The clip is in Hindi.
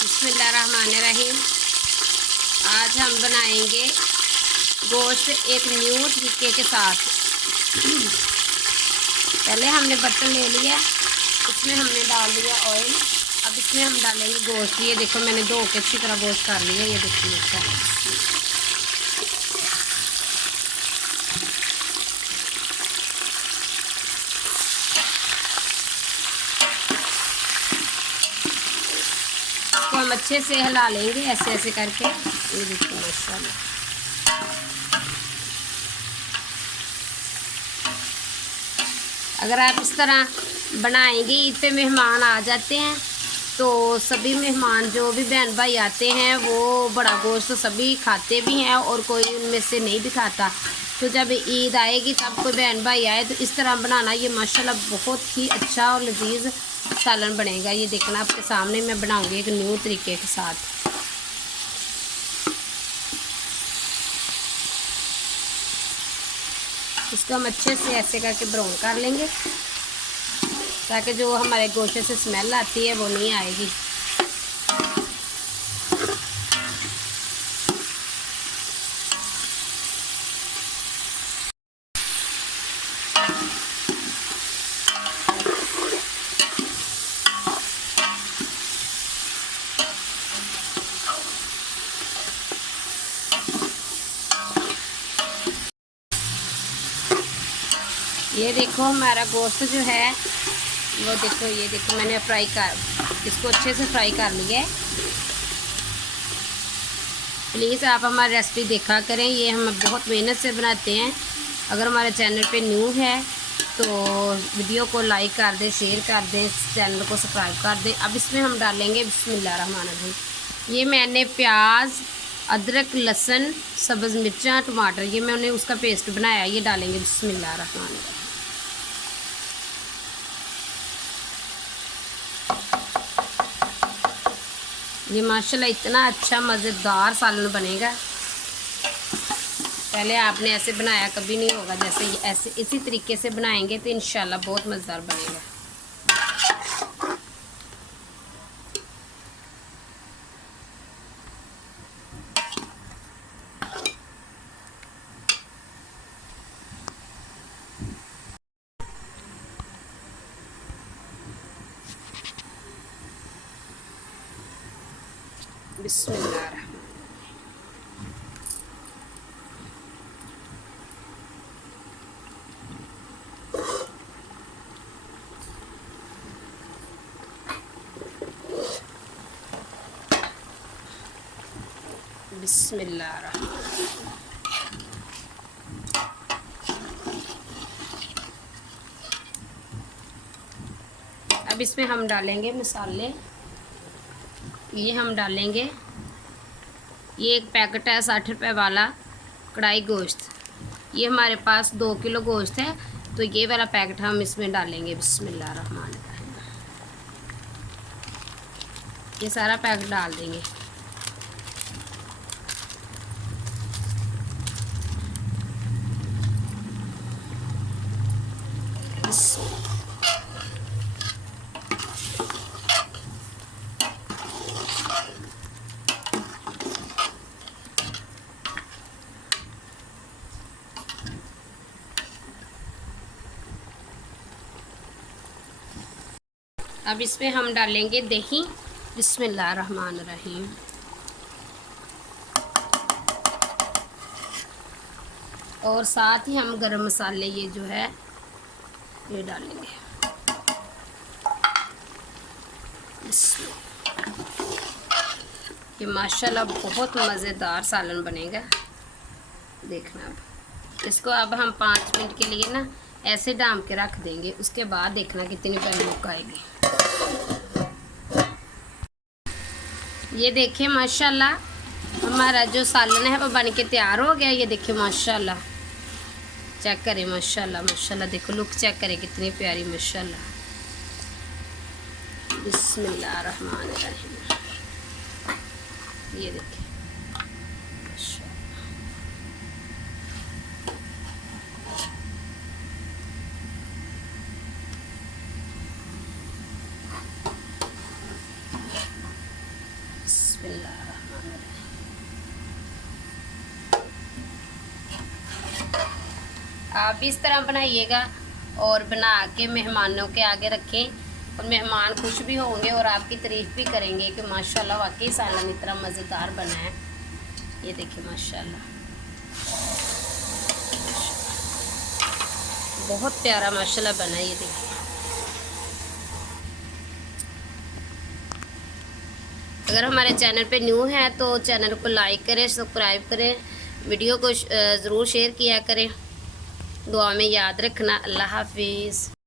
बिस्मिल्लाहिर्रहमानिर्रहीम। आज हम बनाएंगे गोश्त एक न्यू तरीके के साथ। पहले हमने बर्तन ले लिया, इसमें हमने डाल दिया ऑयल। अब इसमें हम डालेंगे गोश्त। ये देखो मैंने धो के अच्छी तरह गोश्त कर लिया। ये देखिए अच्छा इसको हम अच्छे से हिला लेंगे ऐसे ऐसे करके। ये देखिए माशाल्लाह। अगर आप इस तरह बनाएंगे, ईद पे मेहमान आ जाते हैं तो सभी मेहमान जो भी बहन भाई आते हैं वो बड़ा गोश्त सभी खाते भी हैं और कोई उनमें से नहीं भी खाता। तो जब ईद आएगी तब कोई बहन भाई आए तो इस तरह बनाना। ये माशाल्लाह बहुत ही अच्छा और लजीज सालन बनेगा। ये देखना आपके सामने मैं बनाऊंगी एक न्यू तरीके के साथ। इसको हम अच्छे से ऐसे करके ब्राउन कर लेंगे ताकि जो हमारे गोश्त से स्मेल आती है वो नहीं आएगी। ये देखो हमारा गोश्त जो है वो देखो, ये देखो मैंने इसको अच्छे से फ्राई कर लिया है। प्लीज़ आप हमारी रेसिपी देखा करें, ये हम बहुत मेहनत से बनाते हैं। अगर हमारे चैनल पे न्यू है तो वीडियो को लाइक कर दें, शेयर कर दें, चैनल को सब्सक्राइब कर दें। अब इसमें हम डालेंगे बिस्मिल्लाहिर्रहमानिर्रहीम। ये मैंने प्याज, अदरक, लहसुन, सब्ज़ मिर्चा, टमाटर, ये मैंने उसका पेस्ट बनाया, ये डालेंगे बिस्मिल्लाहिर्रहमानिर्रहीम। ये माशाल्लाह इतना अच्छा मज़ेदार सालन बनेगा। पहले आपने ऐसे बनाया कभी नहीं होगा। जैसे ऐसे इसी तरीके से बनाएंगे तो इंशाल्लाह बहुत मज़ेदार बनेगा। बिस्मिल्लाह। बिस्मिल्लाह। अब इसमें हम डालेंगे मसाले। ये हम डालेंगे, ये एक पैकेट है 60 रुपये वाला कढ़ाई गोश्त। ये हमारे पास 2 किलो गोश्त है तो ये वाला पैकेट हम इसमें डालेंगे बिस्मिल्लाहिर्रहमानिर्रहीम। ये सारा पैकेट डाल देंगे। अब इसमें हम डालेंगे दही बिस्मिल्लाहिर्रहमानिर्रहीम। और साथ ही हम गरम मसाले ये जो है ये डालेंगे। ये माशाल्लाह बहुत मज़ेदार सालन बनेगा। देखना अब इसको अब हम 5 मिनट के लिए ना ऐसे डाम के रख देंगे। उसके बाद देखना कितनी प्यारी लुक आएगी। ये देखिए माशाल्लाह हमारा जो सालन है वो बन के तैयार हो गया। ये देखिए माशाल्लाह, चेक करें माशाल्लाह माशाल्लाह। देखो लुक चेक करें कितनी प्यारी माशाल्लाह। बिस्मिल्लाहिर्रहमानिर्रहीम। ये देखिए बिस्मिल्लाह। आप भी इस तरह बनाइएगा और बना के मेहमानों के आगे रखें, और मेहमान खुश भी होंगे और आपकी तारीफ़ भी करेंगे कि माशाल्लाह वाकई सालन इतना मज़ेदार बना है। ये देखिए माशाल्लाह, बहुत प्यारा माशाल्लाह बना है। ये देखिए, अगर हमारे चैनल पे न्यू है तो चैनल को लाइक करें, सब्सक्राइब करें, वीडियो को ज़रूर शेयर किया करें। दुआ में याद रखना। अल्लाह हाफिज़।